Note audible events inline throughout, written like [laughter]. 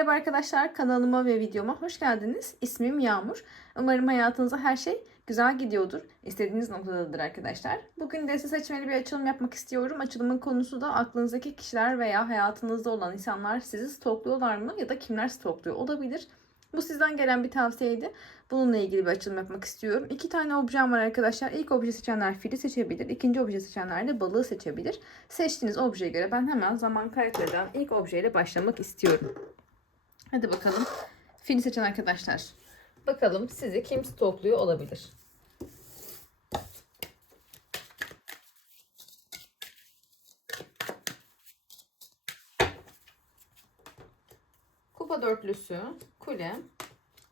Merhaba arkadaşlar kanalıma ve videoma hoş geldiniz. İsmim Yağmur. Umarım hayatınızda her şey güzel gidiyordur. İstediğiniz noktadadır arkadaşlar. Bugün de size seçmeli bir açılım yapmak istiyorum. Açılımın konusu da aklınızdaki kişiler veya hayatınızda olan insanlar sizi stokluyorlar mı ya da kimler stokluyor olabilir. Bu sizden gelen bir tavsiyeydi. Bununla ilgili bir açılım yapmak istiyorum. İki tane objem var arkadaşlar. İlk obje seçenler fili seçebilir. İkinci obje seçenler de balığı seçebilir. Seçtiğiniz objeye göre ben hemen zaman kaybetmeden ilk objeyle başlamak istiyorum. Hadi bakalım. Fili seçen arkadaşlar. Bakalım sizi kim stokluyor olabilir. Kupa dörtlüsü, kule,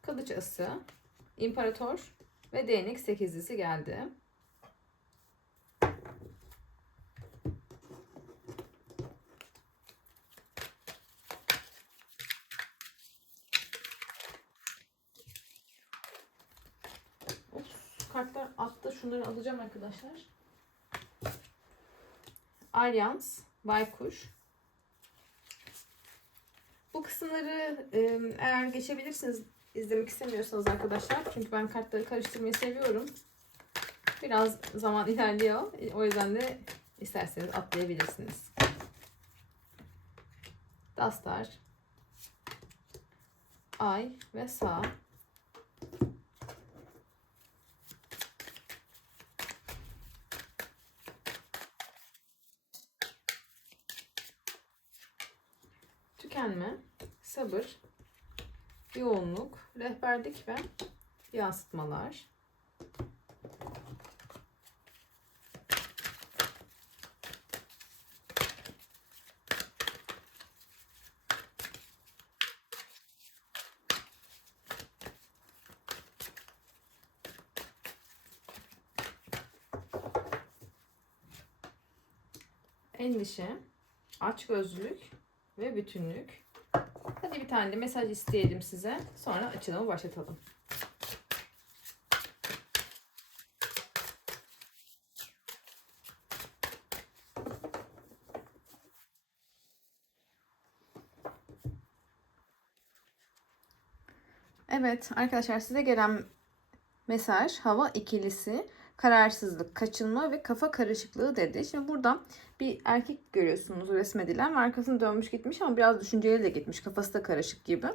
kılıç ası, imparator ve değnek sekizlisi geldi. Ops, kartlar attı. Şunları alacağım arkadaşlar. Alyans, Baykuş. Bu kısımları e, eğer geçebilirsiniz izlemek istemiyorsanız arkadaşlar. Çünkü ben kartları karıştırmayı seviyorum. Biraz zaman [laughs] ilerliyor. O yüzden de isterseniz atlayabilirsiniz. Dastar, Ay ve Sağ. Sabır, yoğunluk, rehberlik ve yansıtmalar. Endişe, açgözlülük ve bütünlük. Hadi bir tane de mesaj isteyelim size. Sonra açılımı başlatalım. Evet arkadaşlar size gelen mesaj hava ikilisi, kararsızlık, kaçınma ve kafa karışıklığı dedi. Şimdi burada bir erkek görüyorsunuz resmedilen ve arkasını dönmüş gitmiş ama biraz düşünceli de gitmiş. Kafası da karışık gibi.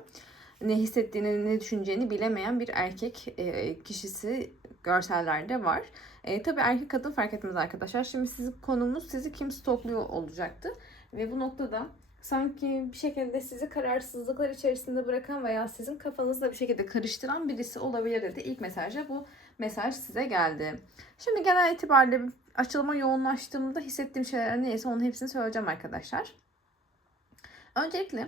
Ne hissettiğini, ne düşüneceğini bilemeyen bir erkek e, kişisi görsellerde var. E, tabii erkek kadın fark etmez arkadaşlar. Şimdi sizin konumuz sizi kim stokluyor olacaktı. Ve bu noktada sanki bir şekilde sizi kararsızlıklar içerisinde bırakan veya sizin kafanızda bir şekilde karıştıran birisi olabilir dedi. İlk mesajda bu mesaj size geldi. Şimdi genel itibariyle açılıma yoğunlaştığımda hissettiğim şeyler neyse onun hepsini söyleyeceğim arkadaşlar. Öncelikle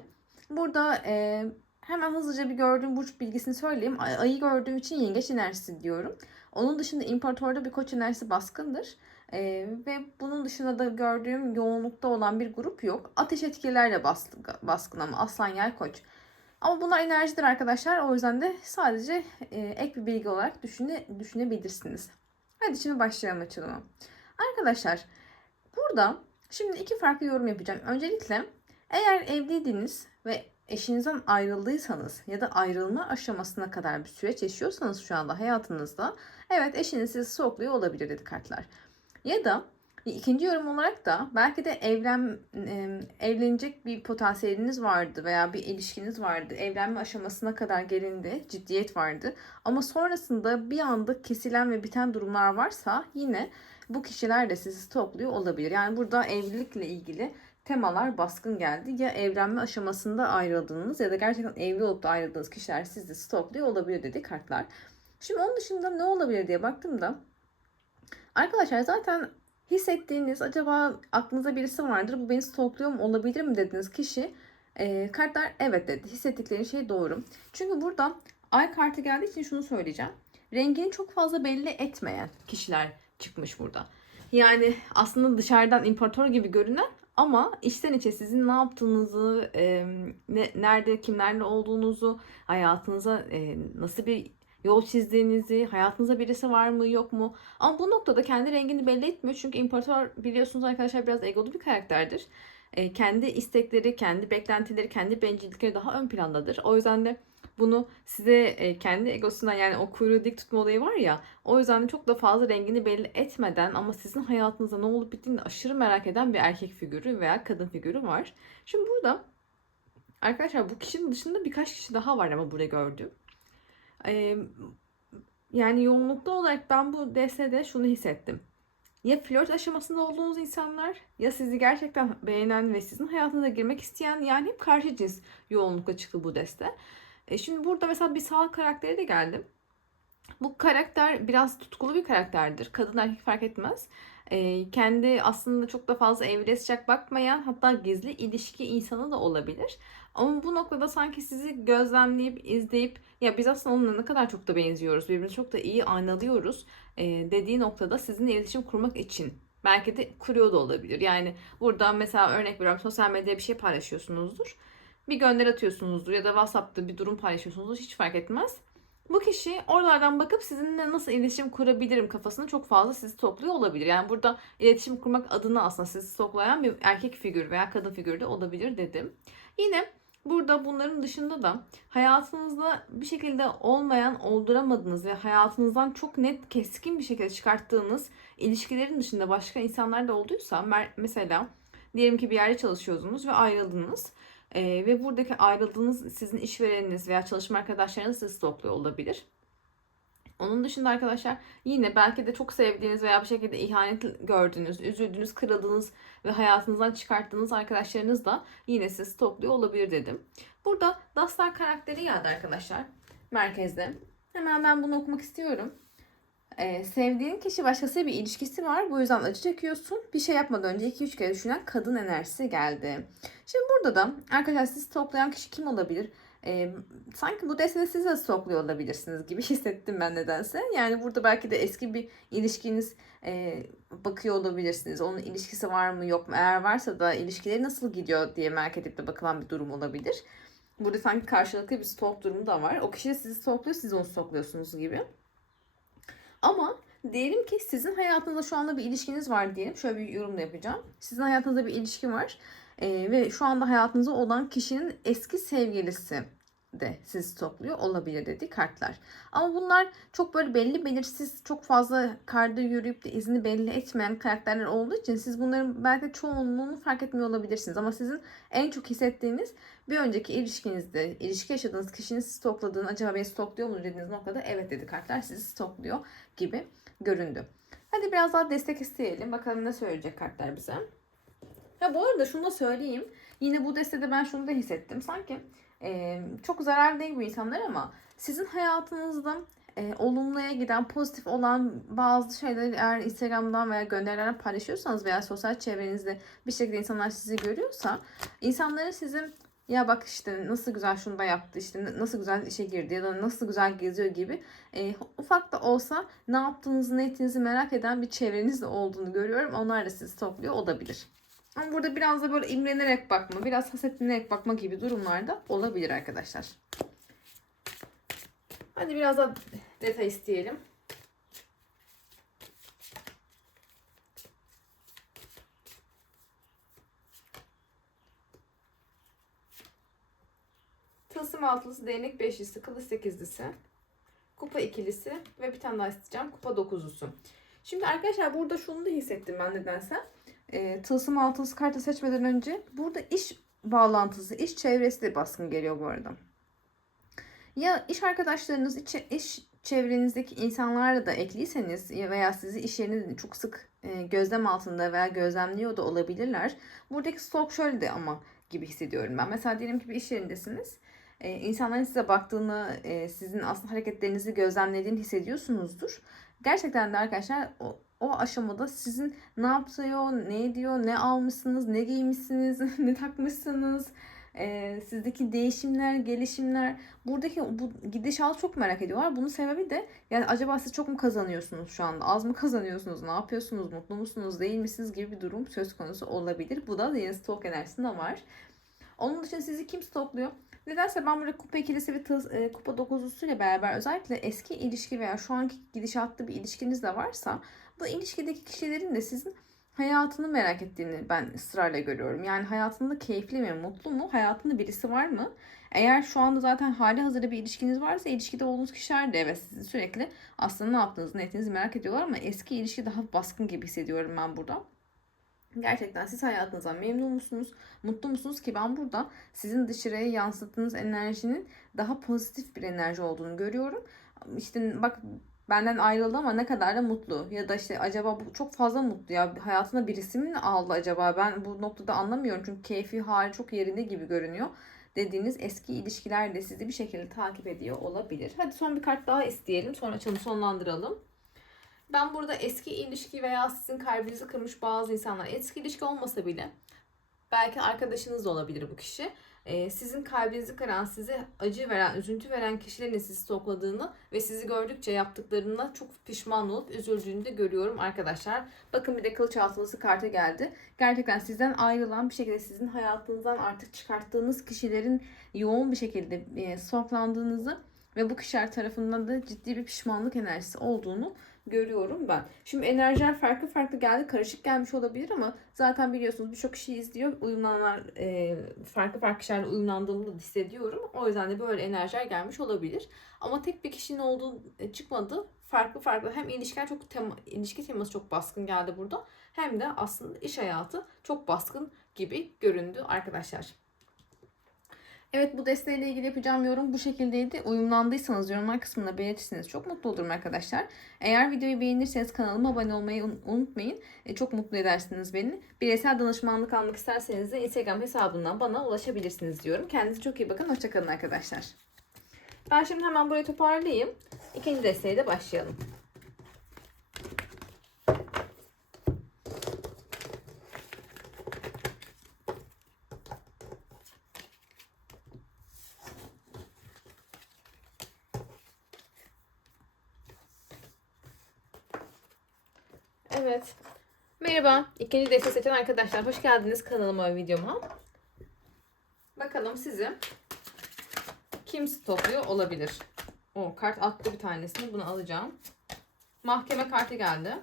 burada e, hemen hızlıca bir gördüğüm burç bilgisini söyleyeyim. Ay- Ayı gördüğüm için yengeç enerjisi diyorum. Onun dışında imparatorda bir koç enerjisi baskındır. Ee, ve bunun dışında da gördüğüm yoğunlukta olan bir grup yok. Ateş etkilerle baskın, ama aslan yay koç. Ama bunlar enerjidir arkadaşlar. O yüzden de sadece e, ek bir bilgi olarak düşüne, düşünebilirsiniz. Hadi şimdi başlayalım açılıma. Arkadaşlar burada şimdi iki farklı yorum yapacağım. Öncelikle eğer evliydiniz ve eşinizden ayrıldıysanız ya da ayrılma aşamasına kadar bir süreç yaşıyorsanız şu anda hayatınızda evet eşiniz sizi sokluyor olabilir dedi kartlar. Ya da ikinci yorum olarak da belki de evlen e, evlenecek bir potansiyeliniz vardı veya bir ilişkiniz vardı. Evlenme aşamasına kadar gelindi, ciddiyet vardı. Ama sonrasında bir anda kesilen ve biten durumlar varsa yine bu kişiler de sizi stokluyor olabilir. Yani burada evlilikle ilgili temalar baskın geldi. Ya evlenme aşamasında ayrıldığınız ya da gerçekten evli olup da ayrıldığınız kişiler sizi stokluyor olabilir dedi kartlar. Şimdi onun dışında ne olabilir diye baktığımda Arkadaşlar zaten hissettiğiniz acaba aklınızda birisi vardır bu beni stalkluyor mu olabilir mi dediğiniz kişi e, kartlar evet dedi. Hissettikleri şey doğru. Çünkü burada ay kartı geldiği için şunu söyleyeceğim. Rengini çok fazla belli etmeyen kişiler çıkmış burada. Yani aslında dışarıdan imparator gibi görünen ama içten içe sizin ne yaptığınızı, e, ne, nerede kimlerle olduğunuzu, hayatınıza e, nasıl bir yol çizdiğinizi, hayatınızda birisi var mı yok mu? Ama bu noktada kendi rengini belli etmiyor. Çünkü imparator biliyorsunuz arkadaşlar biraz egolu bir karakterdir. e, kendi istekleri, kendi beklentileri, kendi bencillikleri daha ön plandadır. O yüzden de bunu size e, kendi egosundan yani o kuyruğu dik tutma olayı var ya o yüzden de çok da fazla rengini belli etmeden ama sizin hayatınızda ne olup bittiğini aşırı merak eden bir erkek figürü veya kadın figürü var. Şimdi burada arkadaşlar bu kişinin dışında birkaç kişi daha var ama burada gördüğüm. Ee, yani yoğunlukta olarak ben bu DS'de şunu hissettim. Ya flört aşamasında olduğunuz insanlar ya sizi gerçekten beğenen ve sizin hayatınıza girmek isteyen yani hep karşı cins yoğunlukla çıktı bu deste. E şimdi burada mesela bir sağ karakteri de geldi. Bu karakter biraz tutkulu bir karakterdir. Kadın erkek fark etmez. E, kendi aslında çok da fazla evliliğe sıcak bakmayan hatta gizli ilişki insanı da olabilir. Ama bu noktada sanki sizi gözlemleyip izleyip ya biz aslında onunla ne kadar çok da benziyoruz, birbirimizi çok da iyi anlıyoruz e, dediği noktada sizinle iletişim kurmak için belki de kuruyor da olabilir. Yani burada mesela örnek veriyorum sosyal medyada bir şey paylaşıyorsunuzdur. Bir gönder atıyorsunuzdur ya da WhatsApp'ta bir durum paylaşıyorsunuzdur hiç fark etmez. Bu kişi oralardan bakıp sizinle nasıl iletişim kurabilirim kafasını çok fazla sizi topluyor olabilir. Yani burada iletişim kurmak adına aslında sizi toplayan bir erkek figür veya kadın figür de olabilir dedim. Yine Burada bunların dışında da hayatınızda bir şekilde olmayan, olduramadığınız ve hayatınızdan çok net, keskin bir şekilde çıkarttığınız ilişkilerin dışında başka insanlar da olduysa mesela diyelim ki bir yerde çalışıyordunuz ve ayrıldınız. Ee, ve buradaki ayrıldığınız sizin işvereniniz veya çalışma arkadaşlarınız sizi stokluyor olabilir. Onun dışında arkadaşlar yine belki de çok sevdiğiniz veya bir şekilde ihanet gördüğünüz, üzüldüğünüz, kırıldığınız ve hayatınızdan çıkarttığınız arkadaşlarınız da yine sizi stokluyor olabilir dedim. Burada Dastar karakteri geldi arkadaşlar merkezde. Hemen ben bunu okumak istiyorum. Ee, sevdiğin kişi başkasıyla bir ilişkisi var. Bu yüzden acı çekiyorsun. Bir şey yapmadan önce 2-3 kere düşünen kadın enerjisi geldi. Şimdi burada da arkadaşlar sizi toplayan kişi kim olabilir? E, sanki bu destede siz de stokluyor olabilirsiniz gibi [laughs] hissettim ben nedense. Yani burada belki de eski bir ilişkiniz e, bakıyor olabilirsiniz. Onun ilişkisi var mı yok mu? Eğer varsa da ilişkileri nasıl gidiyor diye merak edip de bakılan bir durum olabilir. Burada sanki karşılıklı bir stok durumu da var. O kişi de sizi stokluyor, siz onu stokluyorsunuz gibi. Ama diyelim ki sizin hayatınızda şu anda bir ilişkiniz var diyelim. Şöyle bir yorum da yapacağım. Sizin hayatınızda bir ilişki var. Ee, ve şu anda hayatınızda olan kişinin eski sevgilisi de sizi stokluyor olabilir dedi kartlar. Ama bunlar çok böyle belli belirsiz çok fazla karda yürüyüp de izini belli etmeyen karakterler olduğu için siz bunların belki çoğunluğunu fark etmiyor olabilirsiniz. Ama sizin en çok hissettiğiniz bir önceki ilişkinizde ilişki yaşadığınız kişinin sizi stokladığını acaba beni stokluyor mu dediğiniz noktada evet dedi kartlar sizi stokluyor gibi göründü. Hadi biraz daha destek isteyelim. Bakalım ne söyleyecek kartlar bize. Ya bu arada şunu da söyleyeyim. Yine bu destede ben şunu da hissettim. Sanki e, çok zarar değil bu insanlar ama sizin hayatınızda e, olumluya giden, pozitif olan bazı şeyleri eğer Instagram'dan veya gönderilerden paylaşıyorsanız veya sosyal çevrenizde bir şekilde insanlar sizi görüyorsa insanların sizin ya bak işte nasıl güzel şunu da yaptı işte nasıl güzel işe girdi ya da nasıl güzel geziyor gibi e, ufak da olsa ne yaptığınızı ne ettiğinizi merak eden bir çevreniz de olduğunu görüyorum. Onlar da sizi topluyor olabilir. Ama burada biraz da böyle imrenerek bakma, biraz hasetlenerek bakma gibi durumlarda olabilir arkadaşlar. Hadi biraz daha detay isteyelim. Tılsım altılısı, değnek beşlisi, kılıç sekizlisi, kupa ikilisi ve bir tane daha isteyeceğim. Kupa dokuzlusu. Şimdi arkadaşlar burada şunu da hissettim ben nedense e, tılsım altısı kartı seçmeden önce burada iş bağlantısı, iş çevresi de baskın geliyor bu arada. Ya iş arkadaşlarınız, iş, iş çevrenizdeki insanlarla da ekliyseniz veya sizi iş yerinde çok sık e, gözlem altında veya gözlemliyor da olabilirler. Buradaki stalk şöyle de ama gibi hissediyorum ben. Mesela diyelim ki bir iş yerindesiniz. E, insanların size baktığını, e, sizin aslında hareketlerinizi gözlemlediğini hissediyorsunuzdur. Gerçekten de arkadaşlar o, o aşamada sizin ne yapıyor, ne ediyor, ne almışsınız, ne giymişsiniz, [laughs] ne takmışsınız, e, sizdeki değişimler, gelişimler, buradaki bu gidişatı çok merak ediyorlar. Bunun sebebi de yani acaba siz çok mu kazanıyorsunuz şu anda, az mı kazanıyorsunuz, ne yapıyorsunuz, mutlu musunuz, değil misiniz gibi bir durum söz konusu olabilir. Bu da yeni stok enerjisinde var. Onun dışında sizi kim stokluyor? Nedense ben burada kupa ikilisi ve tız, e, kupa dokuzlusu ile beraber özellikle eski ilişki veya şu anki gidişatlı bir ilişkiniz de varsa bu ilişkideki kişilerin de sizin hayatını merak ettiğini ben ısrarla görüyorum. Yani hayatında keyifli mi, mutlu mu, hayatında birisi var mı? Eğer şu anda zaten hali hazırda bir ilişkiniz varsa ilişkide olduğunuz kişiler de evet sizi sürekli aslında ne yaptığınızı, ne ettiğinizi merak ediyorlar ama eski ilişki daha baskın gibi hissediyorum ben burada. Gerçekten siz hayatınızdan memnun musunuz? Mutlu musunuz ki ben burada sizin dışarıya yansıttığınız enerjinin daha pozitif bir enerji olduğunu görüyorum. İşte bak benden ayrıldı ama ne kadar da mutlu ya da işte acaba bu çok fazla mutlu ya hayatına birisi mi aldı acaba ben bu noktada anlamıyorum çünkü keyfi hali çok yerinde gibi görünüyor dediğiniz eski ilişkiler de sizi bir şekilde takip ediyor olabilir. Hadi son bir kart daha isteyelim sonra açalım sonlandıralım. Ben burada eski ilişki veya sizin kalbinizi kırmış bazı insanlar eski ilişki olmasa bile belki arkadaşınız da olabilir bu kişi. Ee, sizin kalbinizi kıran, size acı veren, üzüntü veren kişilerin sizi stokladığını ve sizi gördükçe yaptıklarına çok pişman olup üzüldüğünü de görüyorum arkadaşlar. Bakın bir de kılıç altılısı kartı geldi. Gerçekten sizden ayrılan bir şekilde sizin hayatınızdan artık çıkarttığınız kişilerin yoğun bir şekilde e, stoklandığınızı ve bu kişiler tarafından da ciddi bir pişmanlık enerjisi olduğunu görüyorum ben. Şimdi enerjiler farklı farklı geldi. Karışık gelmiş olabilir ama zaten biliyorsunuz birçok kişi izliyor. Uyumlananlar e, farklı farklı kişilerle uyumlandığımı hissediyorum. O yüzden de böyle enerjiler gelmiş olabilir. Ama tek bir kişinin olduğu e, çıkmadı. Farklı farklı hem ilişkiler çok tema, ilişki teması çok baskın geldi burada. Hem de aslında iş hayatı çok baskın gibi göründü arkadaşlar. Evet bu desteğiyle ilgili yapacağım yorum bu şekildeydi. Uyumlandıysanız yorumlar kısmında belirtirseniz çok mutlu olurum arkadaşlar. Eğer videoyu beğenirseniz kanalıma abone olmayı un- unutmayın. E, çok mutlu edersiniz beni. Bireysel danışmanlık almak isterseniz de Instagram hesabından bana ulaşabilirsiniz diyorum. Kendinize çok iyi bakın. Hoşçakalın arkadaşlar. Ben şimdi hemen burayı toparlayayım. İkinci desteğe de başlayalım. Evet. Merhaba. İkinci deste seçen arkadaşlar. Hoş geldiniz kanalıma ve videoma. Bakalım sizi kim stopluyor olabilir? O kart attı bir tanesini. Bunu alacağım. Mahkeme kartı geldi.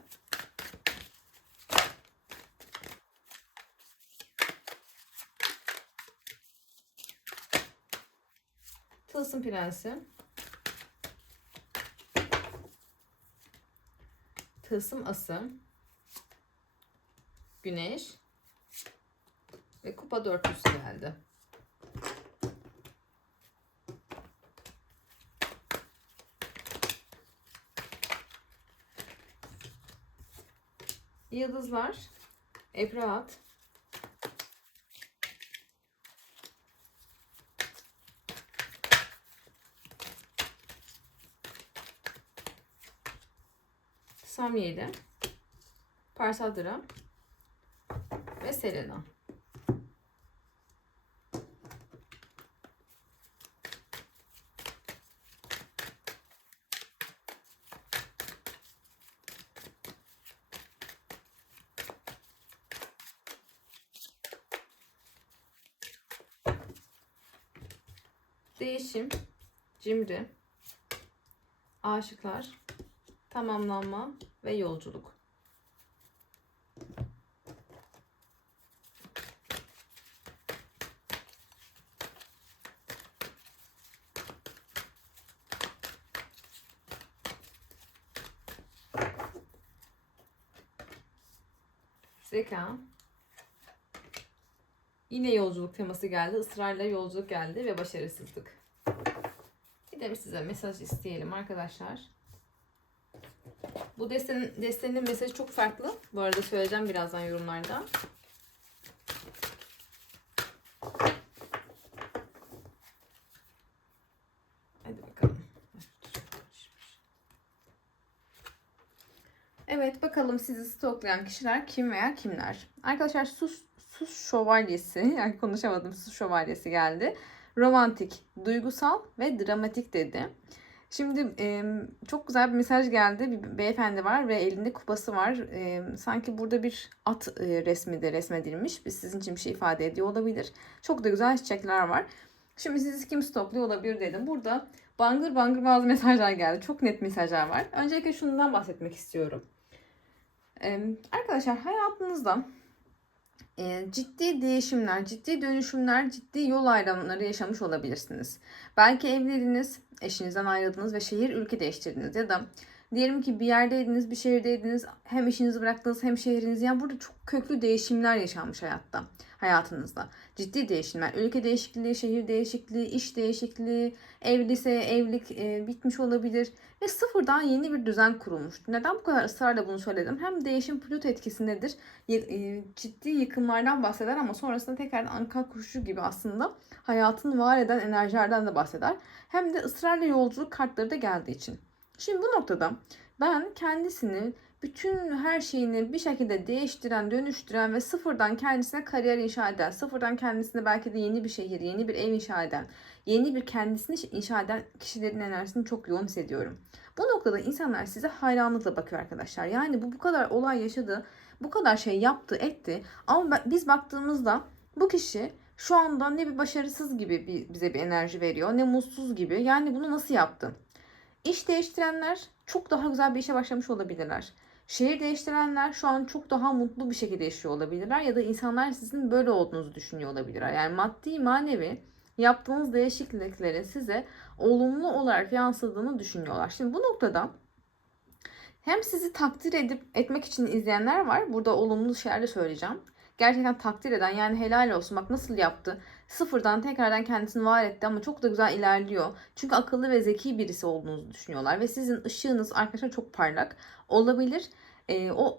Tılsım Prensi. Tılsım Ası. Güneş. Ve kupa dörtlüsü geldi. Yıldızlar. Ebraat. Samyeli. Parsadra. Selena. Değişim, cimri, aşıklar, tamamlanma ve yolculuk. Zeka. Yine yolculuk teması geldi. Israrla yolculuk geldi ve başarısızlık. De size mesaj isteyelim arkadaşlar. Bu destenin, destenin mesajı çok farklı. Bu arada söyleyeceğim birazdan yorumlarda. Hadi bakalım. Evet bakalım sizi stoklayan kişiler kim veya kimler? Arkadaşlar sus, sus şövalyesi, [laughs] yani konuşamadım sus şövalyesi geldi. Romantik, duygusal ve dramatik dedi. Şimdi e, çok güzel bir mesaj geldi. Bir beyefendi var ve elinde kupası var. E, sanki burada bir at e, resmi de resmedilmiş. Biz sizin için bir şey ifade ediyor olabilir. Çok da güzel çiçekler var. Şimdi sizi kim stokluyor olabilir dedim. Burada bangır bangır bazı [laughs] mesajlar geldi. Çok net mesajlar var. Öncelikle şundan bahsetmek istiyorum. Arkadaşlar hayatınızda e, ciddi değişimler, ciddi dönüşümler, ciddi yol ayrımları yaşamış olabilirsiniz. Belki evliydiniz, eşinizden ayrıldınız ve şehir ülke değiştirdiniz ya da diyelim ki bir yerdeydiniz, bir şehirdeydiniz, hem işinizi bıraktınız hem şehrinizi. Yani burada çok köklü değişimler yaşanmış hayatta, hayatınızda. Ciddi değişimler, ülke değişikliği, şehir değişikliği, iş değişikliği, evliyse evlilik e, bitmiş olabilir ve sıfırdan yeni bir düzen kurulmuş. Neden bu kadar ısrarla bunu söyledim? Hem değişim Plüto etkisindedir. E, ciddi yıkımlardan bahseder ama sonrasında tekrardan anka kuşu gibi aslında hayatını var eden enerjilerden de bahseder. Hem de ısrarla yolculuk kartları da geldiği için. Şimdi bu noktada ben kendisini bütün her şeyini bir şekilde değiştiren, dönüştüren ve sıfırdan kendisine kariyer inşa eden, sıfırdan kendisine belki de yeni bir şehir, yeni bir ev inşa eden, yeni bir kendisini inşa eden kişilerin enerjisini çok yoğun hissediyorum. Bu noktada insanlar size hayranlıkla bakıyor arkadaşlar. Yani bu bu kadar olay yaşadı, bu kadar şey yaptı, etti. Ama biz baktığımızda bu kişi şu anda ne bir başarısız gibi bize bir enerji veriyor, ne mutsuz gibi. Yani bunu nasıl yaptı? İş değiştirenler çok daha güzel bir işe başlamış olabilirler. Şehir değiştirenler şu an çok daha mutlu bir şekilde yaşıyor olabilirler ya da insanlar sizin böyle olduğunuzu düşünüyor olabilirler. Yani maddi manevi yaptığınız değişikliklerin size olumlu olarak yansıdığını düşünüyorlar. Şimdi bu noktada hem sizi takdir edip etmek için izleyenler var. Burada olumlu şeyler de söyleyeceğim. Gerçekten takdir eden yani helal olsun bak nasıl yaptı. Sıfırdan tekrardan kendisini var etti ama çok da güzel ilerliyor. Çünkü akıllı ve zeki birisi olduğunuzu düşünüyorlar. Ve sizin ışığınız arkadaşlar çok parlak olabilir. Ee, o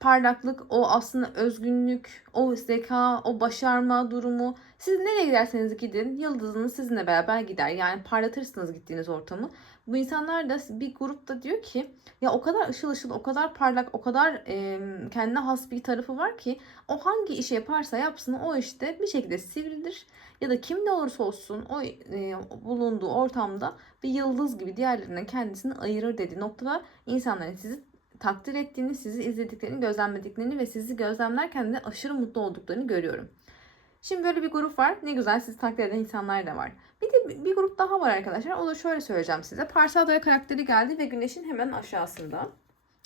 parlaklık, o aslında özgünlük, o zeka, o başarma durumu. Siz nereye giderseniz gidin yıldızınız sizinle beraber gider. Yani parlatırsınız gittiğiniz ortamı. Bu insanlar da bir grupta diyor ki ya o kadar ışıl ışıl, o kadar parlak, o kadar e, kendine has bir tarafı var ki o hangi işi yaparsa yapsın o işte bir şekilde sivrilir. Ya da kim ne olursa olsun o e, bulunduğu ortamda bir yıldız gibi diğerlerinden kendisini ayırır dediği noktada insanların sizi takdir ettiğini, sizi izlediklerini, gözlemlediklerini ve sizi gözlemlerken de aşırı mutlu olduklarını görüyorum. Şimdi böyle bir grup var. Ne güzel sizi takdir eden insanlar da var. Bir de bir grup daha var arkadaşlar. O da şöyle söyleyeceğim size. Parsadaya karakteri geldi ve güneşin hemen aşağısında.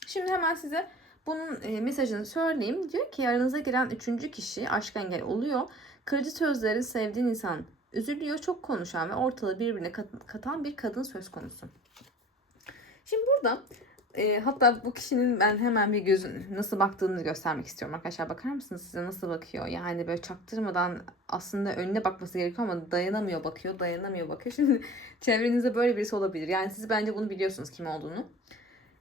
Şimdi hemen size bunun e, mesajını söyleyeyim. Diyor ki aranıza giren üçüncü kişi aşk engel oluyor. Kırıcı sözlerin sevdiğin insan üzülüyor. Çok konuşan ve ortalığı birbirine kat- katan bir kadın söz konusu. Şimdi burada e, hatta bu kişinin ben hemen bir gözün nasıl baktığını göstermek istiyorum arkadaşlar. Bakar mısınız size nasıl bakıyor? Yani böyle çaktırmadan aslında önüne bakması gerekiyor ama dayanamıyor bakıyor, dayanamıyor bakıyor. [laughs] Şimdi çevrenizde böyle birisi olabilir. Yani siz bence bunu biliyorsunuz kim olduğunu.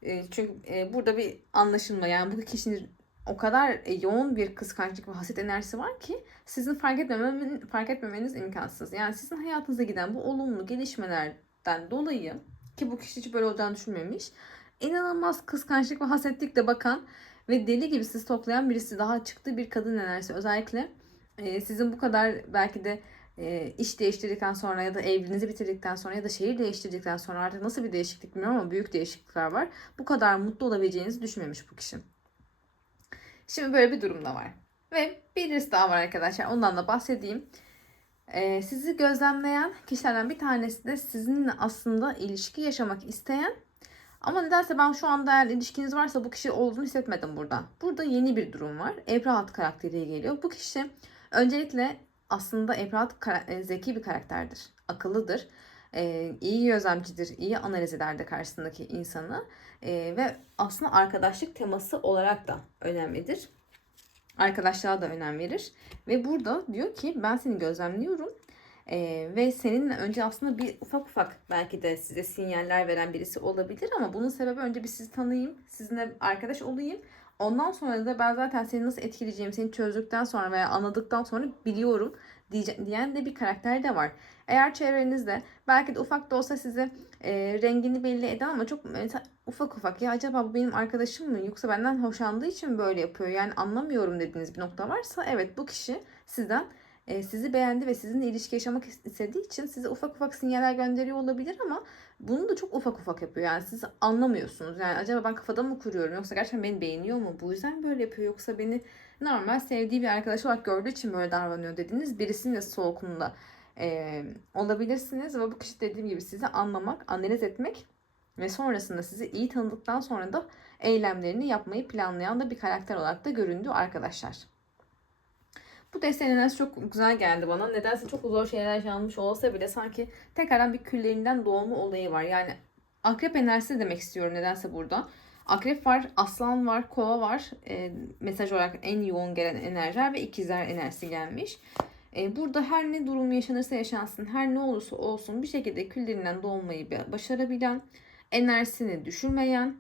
E, çünkü e, burada bir anlaşılma yani bu kişinin o kadar e, yoğun bir kıskançlık ve haset enerjisi var ki sizin fark etmemen, fark etmemeniz imkansız. Yani sizin hayatınıza giden bu olumlu gelişmelerden dolayı ki bu kişi hiç böyle olacağını düşünmemiş. İnanılmaz kıskançlık ve hasetlikle bakan ve deli gibi sizi toplayan birisi daha çıktı bir kadın enerjisi. Özellikle e, sizin bu kadar belki de e, iş değiştirdikten sonra ya da evliliğinizi bitirdikten sonra ya da şehir değiştirdikten sonra artık nasıl bir değişiklik bilmiyorum ama büyük değişiklikler var. Bu kadar mutlu olabileceğinizi düşünmemiş bu kişi. Şimdi böyle bir durum da var. Ve birisi daha var arkadaşlar. Ondan da bahsedeyim. Ee, sizi gözlemleyen kişilerden bir tanesi de sizinle aslında ilişki yaşamak isteyen ama nedense ben şu anda eğer ilişkiniz varsa bu kişi olduğunu hissetmedim burada. Burada yeni bir durum var. Ebrahat karakteriyle geliyor. Bu kişi öncelikle aslında Ebrahat e, zeki bir karakterdir. Akıllıdır. Ee, iyi gözlemcidir. iyi analiz eder de karşısındaki insanı. Ee, ve aslında arkadaşlık teması olarak da önemlidir. Arkadaşlığa da önem verir. Ve burada diyor ki ben seni gözlemliyorum. Ee, ve seninle önce aslında bir ufak ufak belki de size sinyaller veren birisi olabilir ama bunun sebebi önce bir sizi tanıyayım, sizinle arkadaş olayım. Ondan sonra da ben zaten seni nasıl etkileyeceğimi seni çözdükten sonra veya anladıktan sonra biliyorum diye, diyen de bir karakter de var. Eğer çevrenizde belki de ufak da olsa size e, rengini belli eden ama çok mesela ufak ufak ya acaba bu benim arkadaşım mı yoksa benden hoşlandığı için böyle yapıyor yani anlamıyorum dediğiniz bir nokta varsa evet bu kişi sizden sizi beğendi ve sizinle ilişki yaşamak istediği için size ufak ufak sinyaller gönderiyor olabilir ama bunu da çok ufak ufak yapıyor. Yani siz anlamıyorsunuz. Yani acaba ben kafada mı kuruyorum yoksa gerçekten beni beğeniyor mu? Bu yüzden böyle yapıyor yoksa beni normal sevdiği bir arkadaş olarak gördüğü için böyle davranıyor dediğiniz birisinin soğukluğunda e, olabilirsiniz ve bu kişi dediğim gibi sizi anlamak, analiz etmek ve sonrasında sizi iyi tanıdıktan sonra da eylemlerini yapmayı planlayan da bir karakter olarak da göründü arkadaşlar. Bu desteğin enerjisi çok güzel geldi bana. Nedense çok zor şeyler yaşanmış olsa bile sanki tekrardan bir küllerinden doğma olayı var. Yani akrep enerjisi demek istiyorum nedense burada. Akrep var, aslan var, kova var. E, mesaj olarak en yoğun gelen enerjiler ve ikizler enerjisi gelmiş. E, burada her ne durum yaşanırsa yaşansın, her ne olursa olsun bir şekilde küllerinden doğmayı başarabilen, enerjisini düşürmeyen,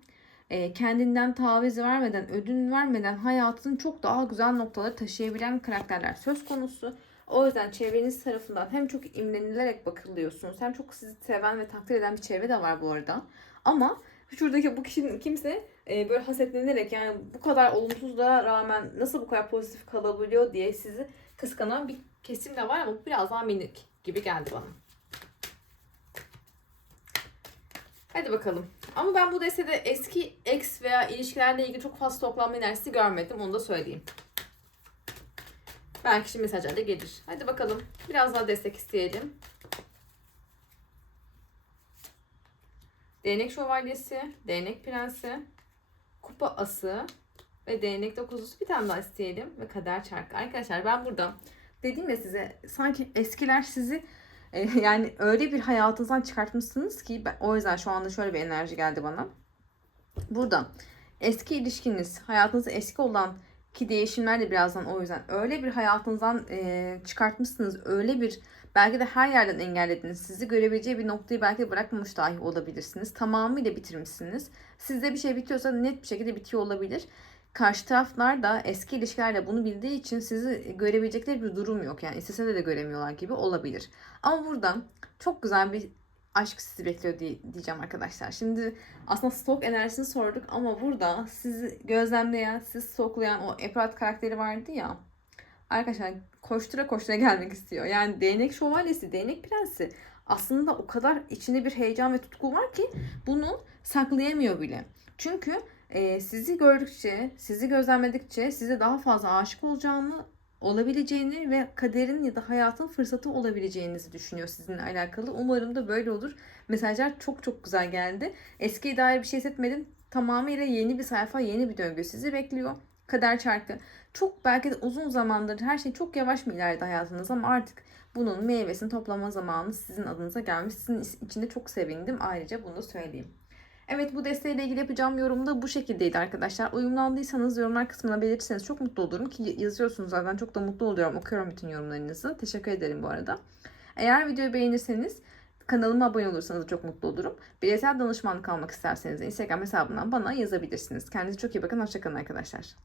e, kendinden taviz vermeden, ödün vermeden hayatın çok daha güzel noktaları taşıyabilen karakterler söz konusu. O yüzden çevreniz tarafından hem çok imrenilerek bakılıyorsunuz hem çok sizi seven ve takdir eden bir çevre de var bu arada. Ama şuradaki bu kişinin kimse e, böyle hasetlenerek yani bu kadar olumsuzluğa rağmen nasıl bu kadar pozitif kalabiliyor diye sizi kıskanan bir kesim de var ama bu biraz daha minik gibi geldi bana. Hadi bakalım. Ama ben bu destede eski ex veya ilişkilerle ilgili çok fazla toplanma enerjisi görmedim. Onu da söyleyeyim. Belki şimdi mesajlarla gelir. Hadi bakalım. Biraz daha destek isteyelim. Değnek şövalyesi, değnek prensi, kupa ası ve değnek dokuzusu bir tane daha isteyelim. Ve kader çarkı. Arkadaşlar ben burada dedim ya size sanki eskiler sizi [laughs] yani öyle bir hayatınızdan çıkartmışsınız ki ben, o yüzden şu anda şöyle bir enerji geldi bana. Burada eski ilişkiniz, hayatınızda eski olan ki değişimler de birazdan o yüzden öyle bir hayatınızdan e, çıkartmışsınız. Öyle bir belki de her yerden engellediniz. Sizi görebileceği bir noktayı belki bırakmamış dahi olabilirsiniz. Tamamıyla bitirmişsiniz. Sizde bir şey bitiyorsa net bir şekilde bitiyor olabilir. Karşı taraflar da eski ilişkilerle bunu bildiği için sizi görebilecekleri bir durum yok. Yani istese de, göremiyorlar gibi olabilir. Ama burada çok güzel bir aşk sizi bekliyor diye, diyeceğim arkadaşlar. Şimdi aslında stalk enerjisini sorduk ama burada sizi gözlemleyen, sizi stalklayan o Efrat karakteri vardı ya. Arkadaşlar koştura koştura gelmek istiyor. Yani değnek şövalyesi, değnek prensi aslında o kadar içinde bir heyecan ve tutku var ki bunu saklayamıyor bile. Çünkü e, sizi gördükçe, sizi gözlemledikçe size daha fazla aşık olacağını, olabileceğini ve kaderin ya da hayatın fırsatı olabileceğinizi düşünüyor sizinle alakalı. Umarım da böyle olur. Mesajlar çok çok güzel geldi. Eskiye dair bir şey hissetmedim. Tamamıyla yeni bir sayfa, yeni bir döngü sizi bekliyor. Kader çarkı. Çok belki de uzun zamandır her şey çok yavaş mı ilerledi hayatınız ama artık bunun meyvesini toplama zamanı sizin adınıza gelmiş. Sizin için çok sevindim. Ayrıca bunu da söyleyeyim. Evet bu desteğiyle ilgili yapacağım yorum da bu şekildeydi arkadaşlar. Uyumlandıysanız yorumlar kısmına belirtirseniz çok mutlu olurum ki yazıyorsunuz zaten çok da mutlu oluyorum. Okuyorum bütün yorumlarınızı. Teşekkür ederim bu arada. Eğer videoyu beğenirseniz kanalıma abone olursanız çok mutlu olurum. Bireysel danışmanlık almak isterseniz Instagram hesabından bana yazabilirsiniz. Kendinize çok iyi bakın. Hoşçakalın arkadaşlar.